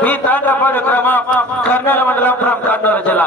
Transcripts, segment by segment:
P Tandrapadu గ్రామం కర్నూలు మండలం from Kurnool జిల్లా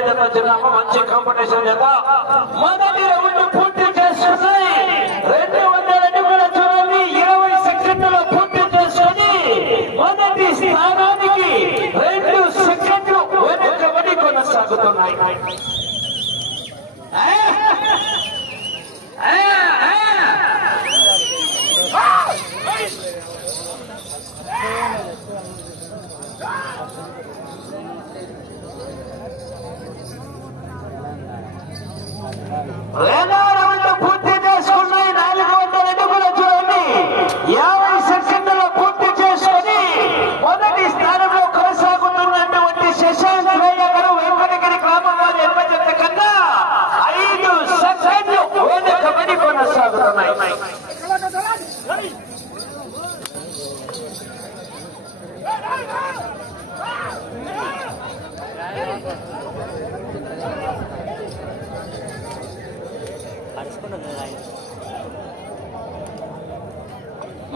జత జత మంచి కాంపిటీషన్ జత మొదటి రౌండ్ పూర్తి చేసుకున్నాయి రెండు వందల అడుగుల చూడాలి ఇరవై సెకండ్లు పూర్తి చేసుకుని మొదటి స్థానానికి రెండు సెకండ్లు వెనుకబడి కొనసాగుతున్నాయి. రెండో రౌండ్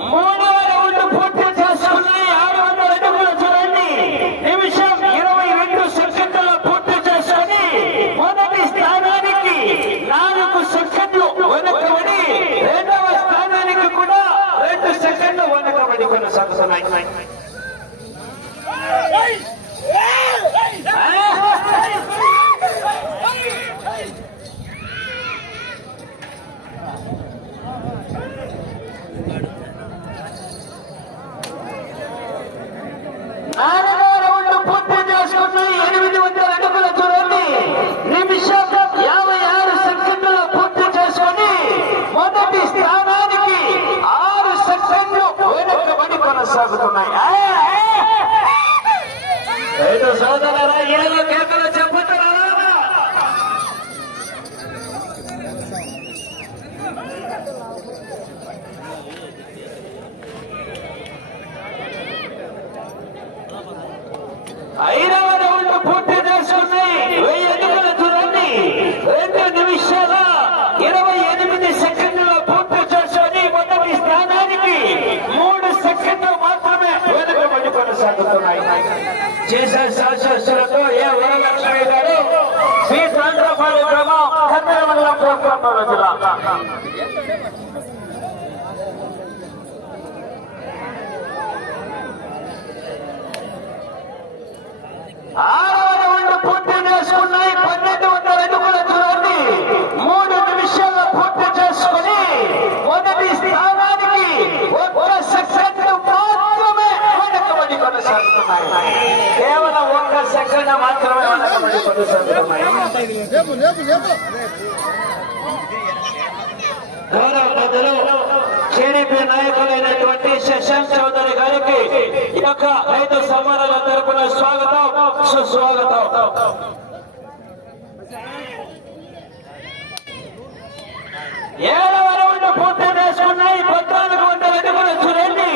మూడవ రౌండ్ పూర్తి చేసుకున్నాయి ఆరు వందల అడుగుల చూడండి నిమిషం ఇరవై రెండు సెకండ్లలో పూర్తి చేసుకొని మొదటి స్థానానికి నాలుగు సెకండ్లు వెనుకబడి రెండవ స్థానానికి కూడా రెండు సెకండ్లు వెనుకబడి కొనసాగుతున్నాయి నాలుగో రౌండ్ పూర్తి చేసుకున్నాయి ఎనిమిది వందల అడుగుల చూడండి నిమిషం యాభై ఆరు సెకండ్లు పూర్తి చేసుకొని మొదటి స్థానానికి ఆరు సెకండ్లు వెనుకబడి కొనసాగుతున్నాయి రైతు ఏదో కేకలు చెప్పటరా ఐదవ రౌండ్ పూర్తి చేసుకున్నాయి వెయ్యి అడుగుల దూరాన్ని రెండు నిమిషాల ఇరవై ఎనిమిది సెకండ్లలో పూర్తి చేసుకొని మొదటి స్థానానికి మూడు సెకండ్లు మాత్రమే వెనుకబడి కొనసాగుతున్నాయి చేసే శాస్త్రతో ఏ వరలక్ష్మి గారు శ్రీ సాంద్రపాడు గ్రామం కన్నడ మండలం కర్నూలు జిల్లా ఆరవ రౌండ్ పూర్తి చేసుకున్నాయి పన్నెండు వందల అడుగుల దూరాన్ని మూడు నిమిషాల్లో పూర్తి చేసుకుని మొదటి స్థానానికి ఒక్క సెకండ్ మాత్రమే వెనకబడి కొనసాగుతున్నాయి కేవలం ఒక్క సెకండ్ మాత్రమే వెనకబడి కొనసాగుతున్నాయి. లేపు. లేపు టీడీపీ నాయకులైనటువంటి శశాంక్ చౌదరి గారికి ఈ యొక్క రైతు సంబరాల తరపున స్వాగతం సుస్వాగతం. ఏడవ రౌండ్ పూర్తి చేసుకున్నాయి. పద్నాలుగు వందల అడుగుల చూడండి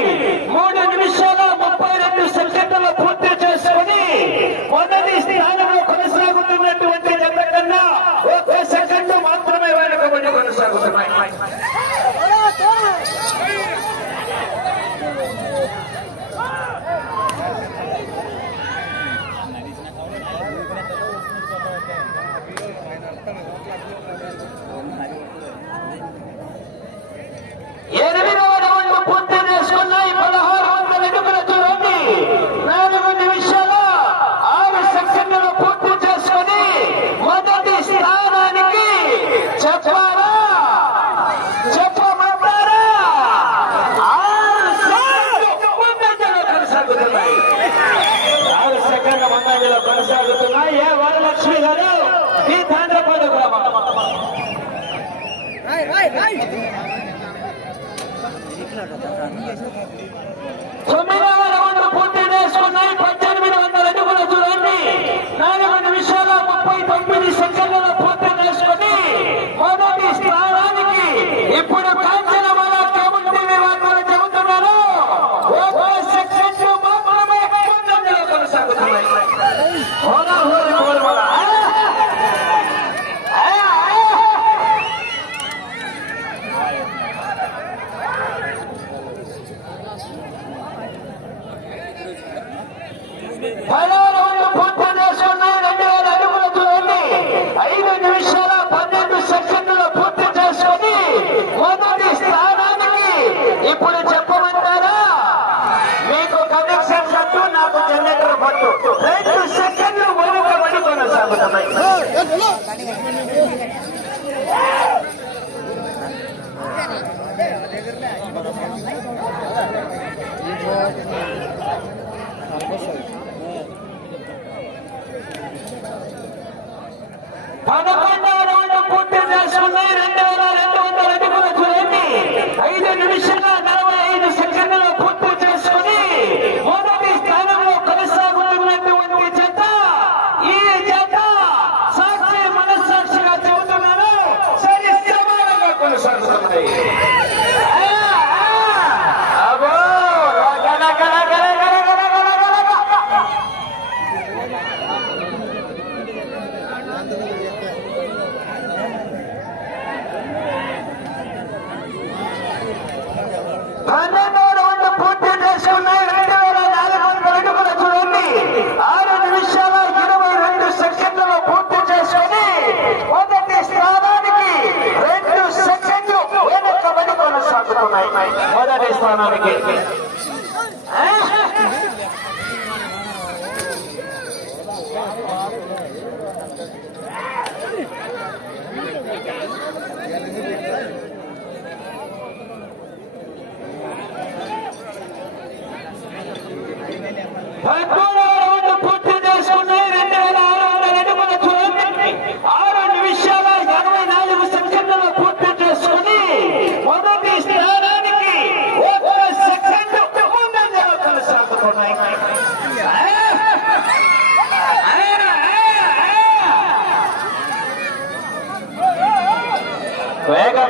What?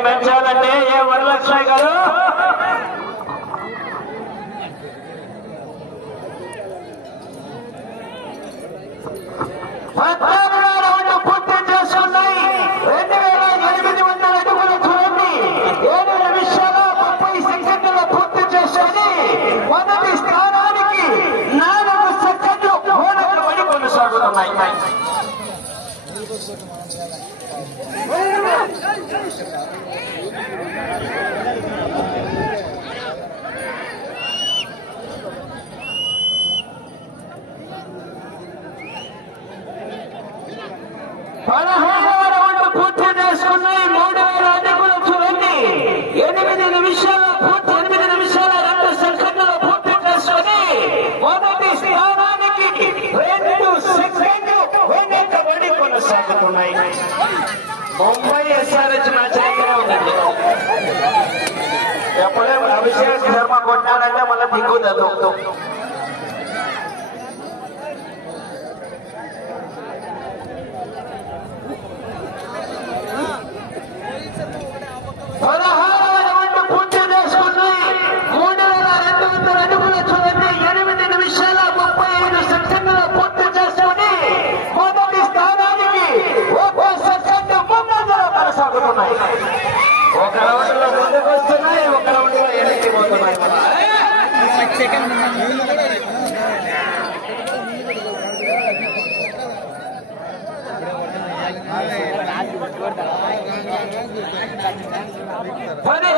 పెంచాలంటే ఏ వరలక్ష్మి గారు? namin ko na nuknuk. puede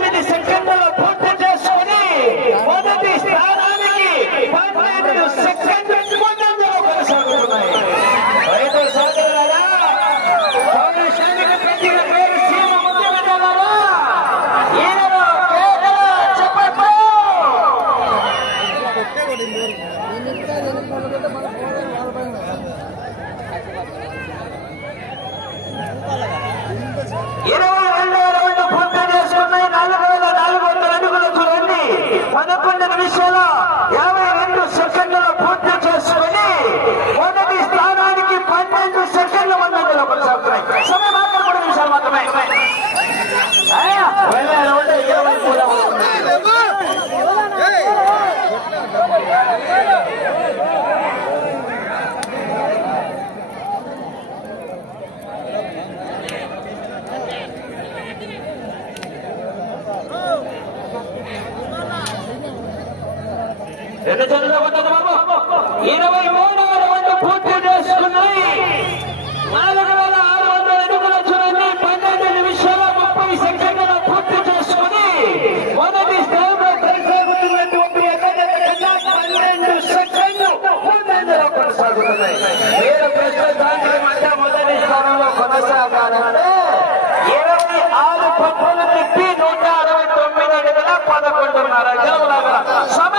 ಸಮಿತಿ ಸರ್ಕಾರ సభ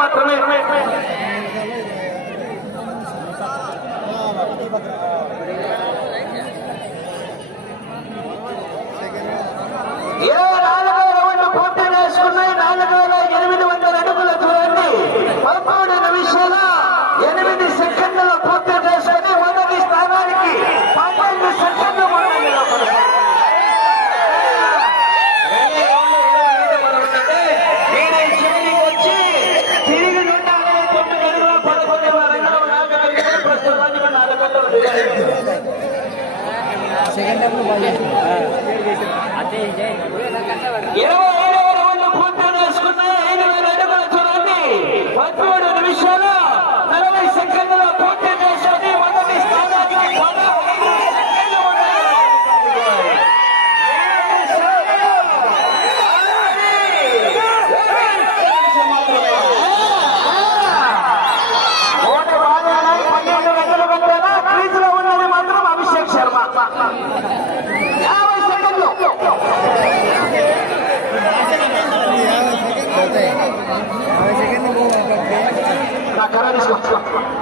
మాత్రమే ఇరవై Thank you.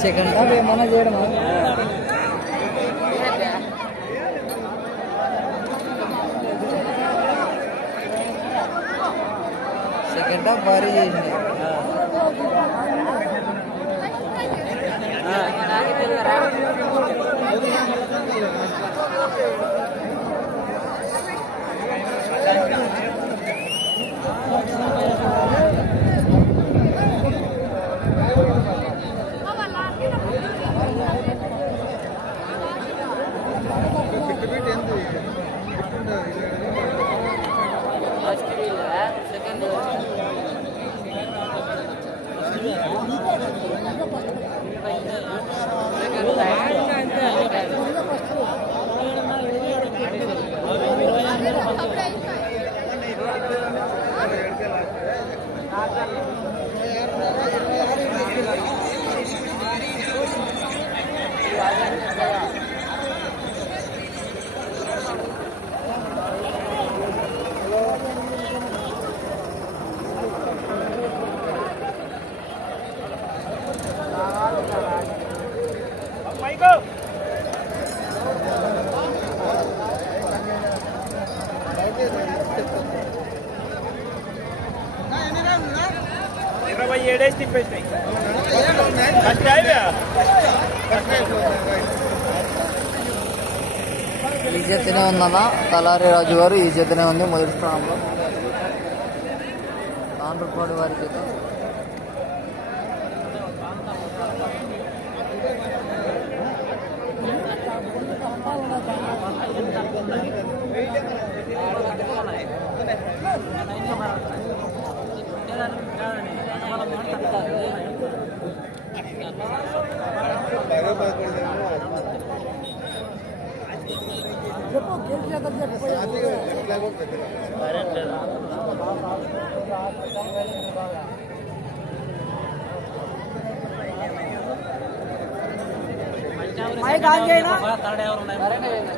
సెకండ్. హాఫ్ ఏమన్నా చేయడమా? సెకండ్ హాఫ్ భారీ చేసింది ఇరవై ఏడేసి తిప్పేసినాయి ఫస్ట్ అయివా ఈ చేతనే ఉందన్న తలారి రాజు గారు ఈ చేతనే ఉంది మొదటి స్థానంలో. తాండ్రపాడు వారి చేత. మైక్ ఆన్ చేయనా తరడే ఎవరు ఉన్నారు తరడే ఏమైనా